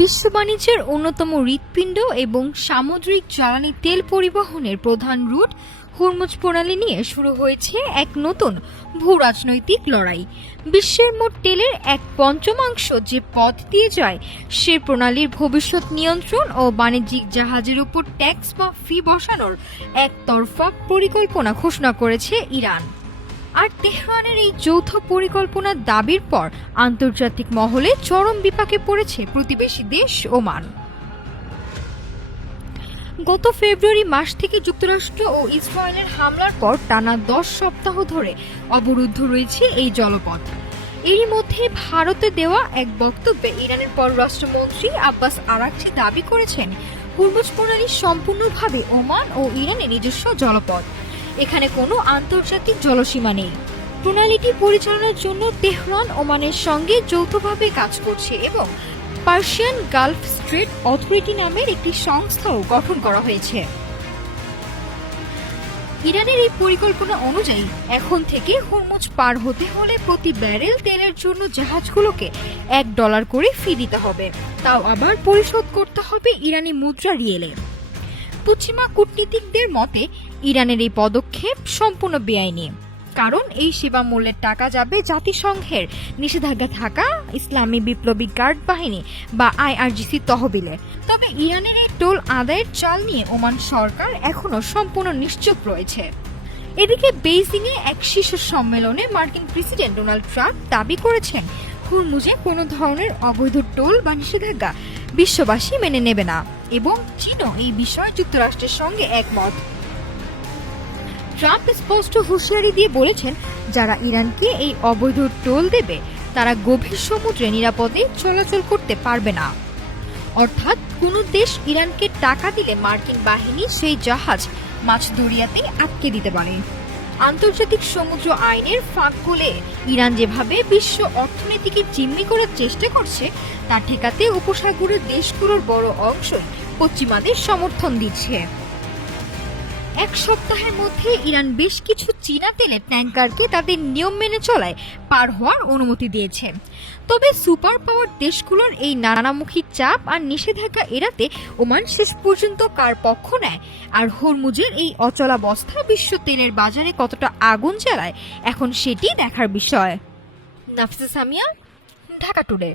বিশ্ব বাণিজ্যের অন্যতম হৃৎপিণ্ড এবং সামুদ্রিক জ্বালানি তেল পরিবহনের প্রধান রুট হরমুজ প্রণালী নিয়ে শুরু হয়েছে এক নতুন ভূরাজনৈতিক লড়াই। বিশ্বের মোট তেলের 1/5 যে পথ দিয়ে যায়, সে প্রণালীর ভবিষ্যৎ নিয়ন্ত্রণ ও বাণিজ্যিক জাহাজের উপর ট্যাক্স বা ফি বসানোর একতরফা পরিকল্পনা ঘোষণা করেছে ইরান। আর তেহরানের এই যৌথ পরিকল্পনার দাবির পর আন্তর্জাতিক মহলে চরম বিপাকে পড়েছে প্রতিবেশী দেশ ওমান। গত ফেব্রুয়ারি মাস থেকে যুক্তরাষ্ট্র ও ইসরায়েলের হামলার পর টানা 10 সপ্তাহ ধরে অবরুদ্ধ রয়েছে এই জলপথ। এরই মধ্যে ভারতে দেওয়া এক বক্তব্যে ইরানের পররাষ্ট্রমন্ত্রী আব্বাস আরাকচি দাবি করেছেন, হরমুজ প্রণালী সম্পূর্ণভাবে ওমান ও ইরানের নিজস্ব জলপথ। এখানে কোনো আন্তর্জাতিক জলসীমা নেই। প্রণালীটি পরিচালনার জন্য তেহরান ওমানের সঙ্গে যৌথভাবে কাজ করছে এবং পার্সিয়ান গালফ স্ট্রেট অথরিটি নামের একটি সংস্থাও গঠন করা হয়েছে। ইরানের এই পরিকল্পনা অনুযায়ী এখন থেকে হরমুজ পার হতে হলে প্রতি ব্যারেল তেলের জন্য জাহাজগুলোকে $1 করে ফি দিতে হবে, তাও আবার পরিশোধ করতে হবে ইরানি মুদ্রা রিয়েলে। পশ্চিমা কূটনীতিকদের মতে ইরানের এই পদক্ষেপ সম্পূর্ণ বেআইনি, কারণ এই সেবা মূল্যের টাকা যাবে জাতিসংঘের নিষেধাজ্ঞা থাকা ইসলামী বিপ্লবী গার্ড বাহিনী বা IRGC তহবিলে। তবে ইরানের এই টোল আদায়ের চাল নিয়ে ওমান সরকার এখনো সম্পূর্ণ নিশ্চুপ রয়েছে। এদিকে বেইজিংয়ে এক শীর্ষ সম্মেলনে মার্কিন প্রেসিডেন্ট ডোনাল্ড ট্রাম্প দাবি করেছেন, হরমুজে কোনো ধরনের অবৈধ টোল বা নিষেধাজ্ঞা বিশ্ববাসী মেনে নেবে না এবং চীনও এই বিষয়ে যুক্তরাষ্ট্রের সঙ্গে একমত। ট্রাম্প স্পষ্ট হুঁশিয়ারি দিয়ে বলেছেন, যারা ইরানকে এই অবৈধ টোল দেবে তারা গভীর সমুদ্রে নিরাপদে চলাচল করতে পারবে না। অর্থাৎ কোনো দেশ ইরানকে টাকা দিলে মার্কিন বাহিনী সেই জাহাজ মাঝ দরিয়াতে আটকে দিতে পারে। আন্তর্জাতিক সমুদ্র আইনের ফাঁক গলে ইরান যেভাবে বিশ্ব অর্থনীতিকে জিম্মি করার চেষ্টা করছে, তা ঠেকাতে উপসাগরের দেশগুলোর বড় অংশই পশ্চিমাদের সমর্থন দিচ্ছে। এক সপ্তাহের মধ্যে ইরান বেশ কিছু চীনা তেলের ট্যাঙ্কারকে তাদের নিয়ম মেনে চলায় পার হওয়ার অনুমতি দিয়েছে। তবে সুপার পাওয়ার দেশগুলোর এই নানামুখী চাপ আর নিষেধাজ্ঞা এড়াতে ওমান শেষ পর্যন্ত কার পক্ষ নেয়, আর হরমুজের এই অচলাবস্থা বিশ্ব তেলের বাজারে কতটা আগুন জ্বালায়, এখন সেটি দেখার বিষয়। নাফিসা সামিয়া, ঢাকা টুডে।